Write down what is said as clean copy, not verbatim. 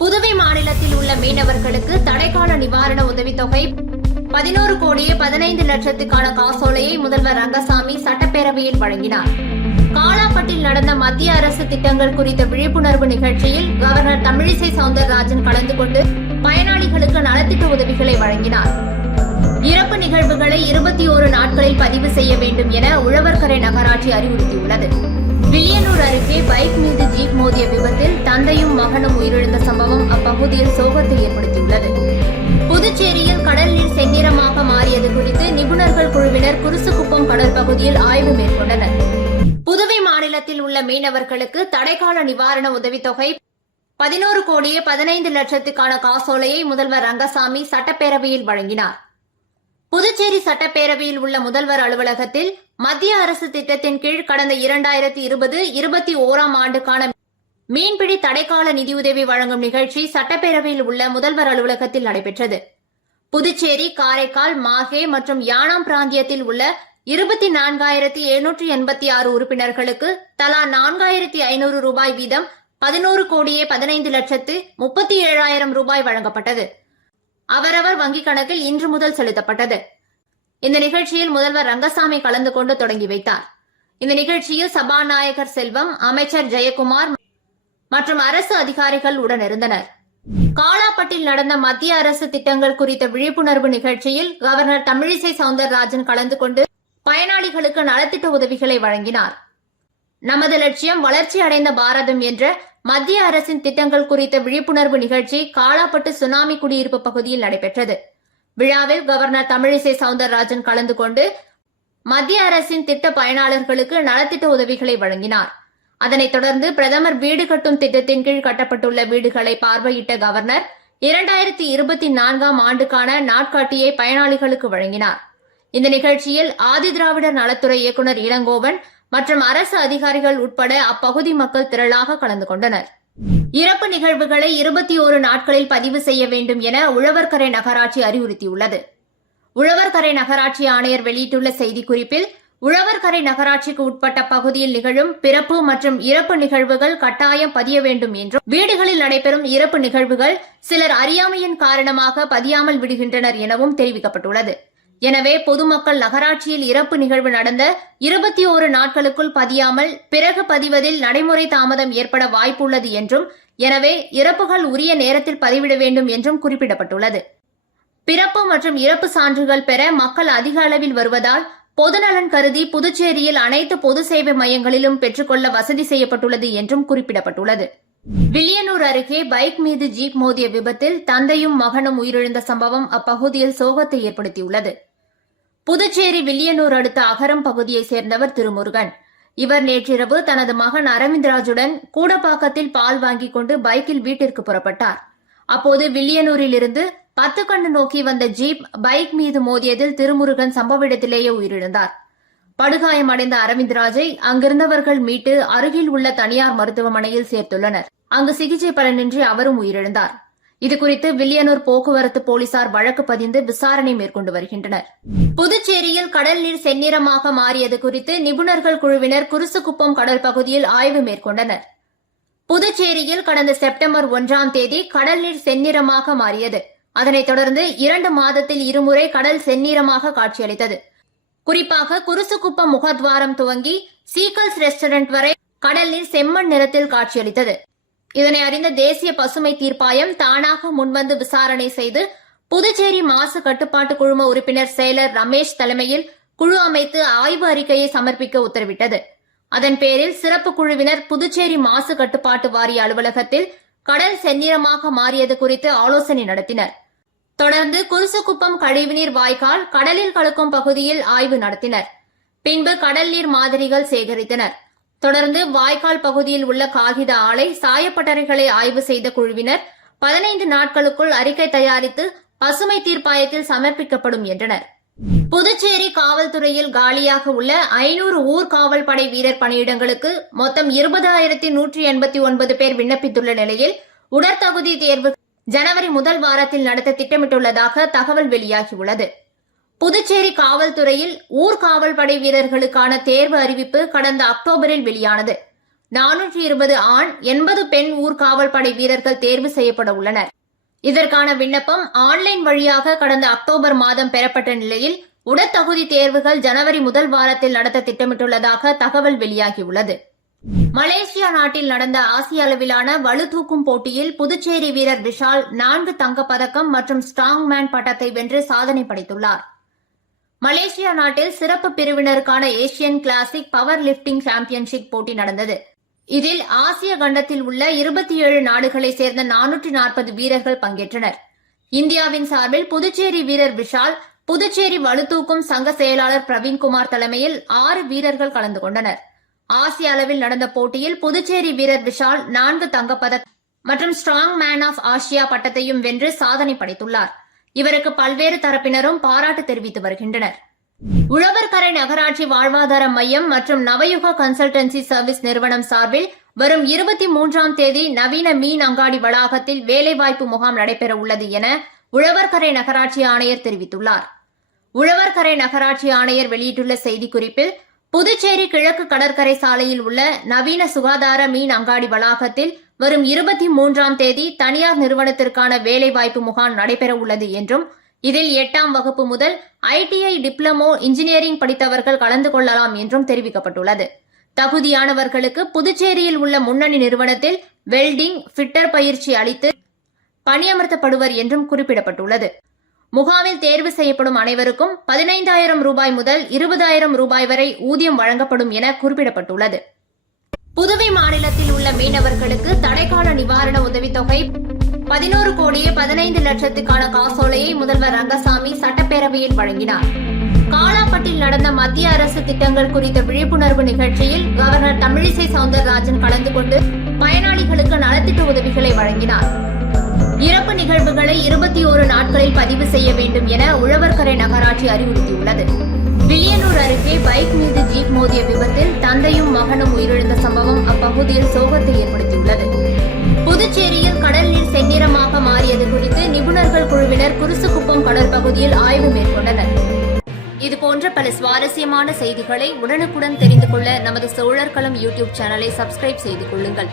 புதுவை மாநிலத்தில் உள்ள மீனவர்களுக்கு தடைக்கால நிவாரண உதவித்தொகை 11,15,00,000க்கான காசோலையை முதல்வர் ரங்கசாமி சட்டப்பேரவையில் வழங்கினார். காலாப்பட்டில் நடந்த மத்திய அரசு திட்டங்கள் குறித்த விழிப்புணர்வு நிகழ்ச்சியில் கவர்னர் தமிழிசை சவுந்தரராஜன் கலந்து கொண்டு பயனாளிகளுக்கு நலத்திட்ட உதவிகளை வழங்கினார். இறப்பு நிகழ்வுகளை 21 நாட்களில் பதிவு செய்ய வேண்டும் என உழவர்கரை நகராட்சி அறிவுறுத்தியுள்ளது. வில்லியனூர் அருகே பைக் மீது ஜீப் மோதிய விபத்தில் தந்தையும் மகனும் உயிரிழந்த சம்பவம் அப்பகுதியில் சோகத்தை ஏற்படுத்தியுள்ளது. புதுச்சேரியில் கடல் நீர் செந்நிறமாக மாறியது குறித்து நிபுணர்கள் குழுவினர் குருசுக்குப்பம் கடல் பகுதியில் ஆய்வு மேற்கொண்டனர். புதுவை மாநிலத்தில் உள்ள மீனவர்களுக்கு தடைக்கால நிவாரண உதவித்தொகை 11,15,00,000க்கான காசோலையை முதல்வர் ரங்கசாமி சட்டப்பேரவையில் வழங்கினார். புதுச்சேரி சட்டப்பேரவையில் உள்ள முதல்வர் அலுவலகத்தில் மத்திய அரசு திட்டத்தின் கீழ் கடந்த 2020-21 ஆண்டுக்கான மீன்பிடி தடைக்கால நிதியுதவி வழங்கும் நிகழ்ச்சி சட்டப்பேரவையில் உள்ள முதல்வர் அலுவலகத்தில் நடைபெற்றது. புதுச்சேரி, காரைக்கால், மாஹே மற்றும் யானாம் பிராந்தியத்தில் உள்ள 24,786 உறுப்பினர்களுக்கு தலா 4,500 ரூபாய் வீதம் 11,15,37,000 ரூபாய் வழங்கப்பட்டது. அவரவர் வங்கிக் கணக்கில் இன்று முதல் செலுத்தப்பட்டது. இந்த நிகழ்ச்சியில் முதல்வர் ரங்கசாமி கலந்து கொண்டு தொடங்கி வைத்தார். இந்த நிகழ்ச்சியில் சபாநாயகர் செல்வம், அமைச்சர் ஜெயக்குமார் மற்றும் அரசு அதிகாரிகள் உடனிருந்தனர். காலாப்பட்டில் நடந்த மத்திய அரசு திட்டங்கள் குறித்த விழிப்புணர்வு நிகழ்ச்சியில் கவர்னர் தமிழிசை சவுந்தரராஜன் கலந்து கொண்டு பயனாளிகளுக்கு நலத்திட்ட உதவிகளை வழங்கினார். நமது லட்சியம் வளர்ச்சி அடைந்த பாரதம் என்ற மத்திய அரசின் திட்டங்கள் குறித்த விழிப்புணர்வு நிகழ்ச்சி காலாப்பட்டு சுனாமி குடியிருப்பு பகுதியில் நடைபெற்றது. விழாவில் கவர்னர் தமிழிசை சவுந்தரராஜன் கலந்து கொண்டு மத்திய அரசின் திட்ட பயனாளர்களுக்கு நலத்திட்ட உதவிகளை வழங்கினார். அதனைத் தொடர்ந்து பிரதமர் வீடு கட்டும் திட்டத்தின் கீழ் கட்டப்பட்டுள்ள வீடுகளை பார்வையிட்ட கவர்னர் 2024 ஆண்டுக்கான நாட்காட்டியை பயனாளிகளுக்கு வழங்கினார். இந்த நிகழ்ச்சியில் ஆதிதிராவிடர் நலத்துறை இயக்குநர் இளங்கோவன் மற்றும் அரசு அதிகாரிகள் உட்பட அப்பகுதி மக்கள் திரளாக கலந்து கொண்டனர். இறப்பு நிகழ்வுகளை 21 நாட்களில் பதிவு செய்ய வேண்டும் என உழவர்கரை நகராட்சி அறிவுறுத்தியுள்ளது. உழவர்கரை நகராட்சி ஆணையர் வெளியிட்டுள்ள செய்திக்குறிப்பில், உழவர்கரை நகராட்சிக்கு உட்பட்ட பகுதியில் நிகழும் பிறப்பு மற்றும் இறப்பு நிகழ்வுகள் கட்டாயம் பதிய வேண்டும் என்றும், வீடுகளில் நடைபெறும் இறப்பு நிகழ்வுகள் சிலர் அறியாமையின் காரணமாக பதியாமல் விடுகின்றனர் எனவும் தெரிவிக்கப்பட்டுள்ளது. எனவே பொதுமக்கள் நகராட்சியில் இறப்பு நிகழ்வு நடந்த 21 நாட்களுக்குள் பதியாமல் பிறகு பதிவதில் நடைமுறை தாமதம் ஏற்பட வாய்ப்புள்ளது என்றும், எனவே இறப்புகள் உரிய நேரத்தில் பதிவிட வேண்டும் என்றும் குறிப்பிடப்பட்டுள்ளது. பிறப்பு மற்றும் இறப்பு சான்றுகள் பெற மக்கள் அதிக அளவில் வருவதால் பொதுநலன் கருதி புதுச்சேரியில் அனைத்து பொது சேவை மையங்களிலும் பெற்றுக்கொள்ள வசதி செய்யப்பட்டுள்ளது என்றும் குறிப்பிடப்பட்டுள்ளது. வில்லியனூர் அருகே பைக் மீது ஜீப் மோதிய விபத்தில் தந்தையும் மகனும் உயிரிழந்த சம்பவம் அப்பகுதியில் சோகத்தை ஏற்படுத்தியுள்ளது. புதுச்சேரி வில்லியனூர் அடுத்த அகரம் பகுதியைச் சேர்ந்தவர் திருமுருகன். இவர் நேற்றிரவு தனது மகன் அரவிந்த்ராஜுடன் கூடப்பாக்கத்தில் பால் வாங்கிக் கொண்டு பைக்கில் வீட்டிற்கு புறப்பட்டார். அப்போது வில்லியனூரிலிருந்து 10 கண்ணு நோக்கி வந்த ஜீப் பைக் மீது மோதியதில் திருமுருகன் சம்பவ இடத்திலேயே உயிரிழந்தார். படுகாயமடைந்த அரவிந்த்ராஜை அங்கிருந்தவர்கள் மீட்டு அருகில் உள்ள தனியார் மருத்துவமனையில் சேர்த்துள்ளனர். அங்கு சிகிச்சை பலனின்றி அவரும் உயிரிழந்தார். இதுகுறித்து வில்லியனூர் போக்குவரத்து போலீசார் வழக்கு பதிந்து விசாரணை மேற்கொண்டு வருகின்றனர். புதுச்சேரியில் கடல் நீர் செந்நிறமாக மாறியது குறித்து நிபுணர்கள் குழுவினர் குருசுக்குப்பம் கடல் பகுதியில் ஆய்வு மேற்கொண்டனர். புதுச்சேரியில் கடந்த செப்டம்பர் 1ஆம் தேதி கடல் நீர் செந்நிறமாக மாறியது. அதனைத் தொடர்ந்து 2 மாதத்தில் இருமுறை கடல் செந்நிறமாக காட்சியளித்தது. குறிப்பாக குருசுக்குப்பம் முகத்வாரம் துவங்கி சீக்கல்ஸ் ரெஸ்டாரண்ட் வரை கடல் நீர் செம்மண் நிறத்தில் காட்சியளித்தது. இதனை அறிந்த தேசிய பசுமை தீர்ப்பாயம் தானாக முன்வந்து விசாரணை செய்து புதுச்சேரி மாசு கட்டுப்பாட்டு குழும உறுப்பினர் செயலர் ரமேஷ் தலைமையில் குழு அமைத்து ஆய்வு அறிக்கையை சமர்ப்பிக்க உத்தரவிட்டது. அதன் பேரில் சிறப்பு குழுவினர் புதுச்சேரி மாசு கட்டுப்பாட்டு வாரிய அலுவலகத்தில் கடல் செந்நிறமாக மாறியது குறித்து ஆலோசனை நடத்தினர். தொடர்ந்து குருசுக்குப்பம் கழிவுநீர் வாய்க்கால், கடலில் கலக்கும் பகுதியில் ஆய்வு நடத்தினர். பின்பு கடல் நீர் மாதிரிகள் சேகரித்தனர். தொடர்ந்து வாய்க்கால் பகுதியில் உள்ள காகித ஆலை, சாயப்பட்டறைகளை ஆய்வு செய்த குழுவினர் 15 நாட்களுக்குள் அறிக்கை தயாரித்து பசுமை தீர்ப்பாயத்தில் சமர்ப்பிக்கப்படும் என்றனர். புதுச்சேரி காவல்துறையில் காலியாக உள்ள 500 ஊர்காவல் படை வீரர் பணியிடங்களுக்கு மொத்தம் 20,189 பேர் விண்ணப்பித்துள்ள நிலையில் உடற்தகுதி தேர்வு ஜனவரி முதல் வாரத்தில் நடத்த திட்டமிட்டுள்ளதாக தகவல் வெளியாகியுள்ளது. புதுச்சேரி காவல்துறையில் ஊர்காவல் படை வீரர்களுக்கான தேர்வு அறிவிப்பு கடந்த அக்டோபரில் வெளியானது. 420 ஆண் 80 பெண் ஊர்காவல் படை வீரர்கள் தேர்வு செய்யப்பட உள்ளனர். இதற்கான விண்ணப்பம் ஆன்லைன் வழியாக கடந்த அக்டோபர் மாதம் பெறப்பட்ட நிலையில் உடற்தகுதி தேர்வுகள் ஜனவரி முதல் வாரத்தில் நடத்த திட்டமிட்டுள்ளதாக தகவல் வெளியாகியுள்ளது. மலேசியா நாட்டில் நடந்த ஆசிய அளவிலான வலுதூக்கும் போட்டியில் புதுச்சேரி வீரர் விஷால் 4 தங்கப்பதக்கம் மற்றும் ஸ்ட்ராங் மேன் பட்டத்தை வென்று சாதனை படைத்துள்ளார். மலேசியா நாட்டில் சிறப்பு பிரிவினருக்கான Asian classic power lifting championship போட்டி நடந்தது. இதில் ஆசிய கண்டத்தில் உள்ள 27 நாடுகளைச் சேர்ந்த 440 வீரர்கள் பங்கேற்றனர். இந்தியாவின் சார்பில் புதுச்சேரி வீரர் விஷால், புதுச்சேரி வலுதூக்கும் சங்க செயலாளர் பிரவீன்குமார் தலைமையில் 6 வீரர்கள் கலந்து கொண்டனர். ஆசிய அளவில் நடந்த போட்டியில் புதுச்சேரி வீரர் விஷால் 4 தங்கப்பதக்கம் மற்றும் ஸ்ட்ராங் மேன் ஆஃப் ஆசியா பட்டத்தையும் வென்று சாதனை படைத்துள்ளார். இவருக்கு பல்வேறு தரப்பினரும் பாராட்டு தெரிவித்து வருகின்றனர். உழவர்கரை நகராட்சி வாழ்வாதார மையம் மற்றும் நவயுக கன்சல்டன்சி சர்வீஸ் நிறுவனம் சார்பில் வரும் 23ஆம் தேதி நவீன மீன் அங்காடி வளாகத்தில் வேலைவாய்ப்பு முகாம் நடைபெற உள்ளது என உழவர்கரை நகராட்சி ஆணையர் தெரிவித்துள்ளார். உழவர்கரை நகராட்சி ஆணையர் வெளியிட்டுள்ள செய்திக்குறிப்பில், புதுச்சேரி கிழக்கு கடற்கரை சாலையில் உள்ள நவீன சுகாதார மீன் அங்காடி வளாகத்தில் வரும் 23ஆம் தேதி தனியார் நிறுவனத்திற்கான வேலைவாய்ப்பு முகாம் நடைபெற உள்ளது என்றும், இதில் 8ஆம் வகுப்பு முதல் ITI டிப்ளமோ இன்ஜினியரிங் படித்தவர்கள் கலந்து கொள்ளலாம் என்றும் தெரிவிக்கப்பட்டுள்ளது. தகுதியானவர்களுக்கு புதுச்சேரியில் உள்ள முன்னணி நிறுவனத்தில் வெல்டிங், ஃபிட்டர் பயிற்சி அளித்து பணியமர்த்தப்படுவர் என்றும் குறிப்பிடப்பட்டுள்ளது. முகாமில் தேர்வு செய்யப்படும் அனைவருக்கும் 15,000 ரூபாய் முதல் 20,000 ரூபாய் வரை ஊதியம் வழங்கப்படும் என குறிப்பிடப்பட்டுள்ளது. புதுவை மாநிலத்தில் உள்ள மீனவர்களுக்கு தடைக்கால நிவாரண உதவித்தொகை 11,15,00,000க்கான காசோலையை முதல்வர் ரங்கசாமி சட்டப்பேரவையில் வழங்கினார். காலாப்பட்டில் நடந்த மத்திய அரசு திட்டங்கள் குறித்த விழிப்புணர்வு நிகழ்ச்சியில் கவர்னர் தமிழிசை சவுந்தரராஜன் கலந்து கொண்டு பயனாளிகளுக்கு நலத்திட்ட உதவிகளை வழங்கினார். இறப்பு நிகழ்வுகளை 21 நாட்களில் பதிவு செய்ய வேண்டும் என உழவர்கரை நகராட்சி அறிவுறுத்தியுள்ளது. வில்லியனூர் அருகே பைக் மீது ஜீப் மோதிய விபத்தில் தந்தையும் மகனும் உயிரிழந்த சம்பவம் அப்பகுதியில் சோகத்தை ஏற்படுத்தியுள்ளது. புதுச்சேரியில் கடல் நீர் செந்நிறமாக மாறியது குறித்து நிபுணர்கள் குழுவினர் குருசுக்குப்பம் கடல் பகுதியில் ஆய்வு மேற்கொண்டனர். இதுபோன்ற பல சுவாரஸ்யமான செய்திகளை உடனுக்குடன் தெரிந்து கொள்ள நமது சோழர்களம் யூடியூப் சேனலை சப்ஸ்கிரைப் செய்து கொள்ளுங்கள்.